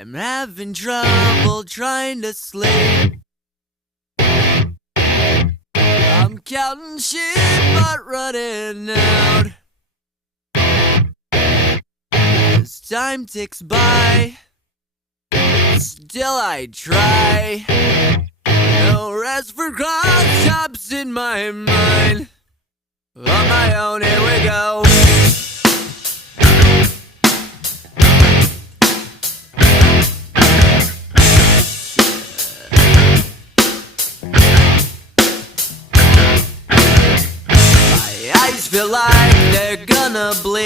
I'm having trouble trying to sleep. I'm counting sheep but running out. As time ticks by, still I try. No rest for cross-chops in my mind. On my own, here we go. My eyes feel like they're gonna bleed.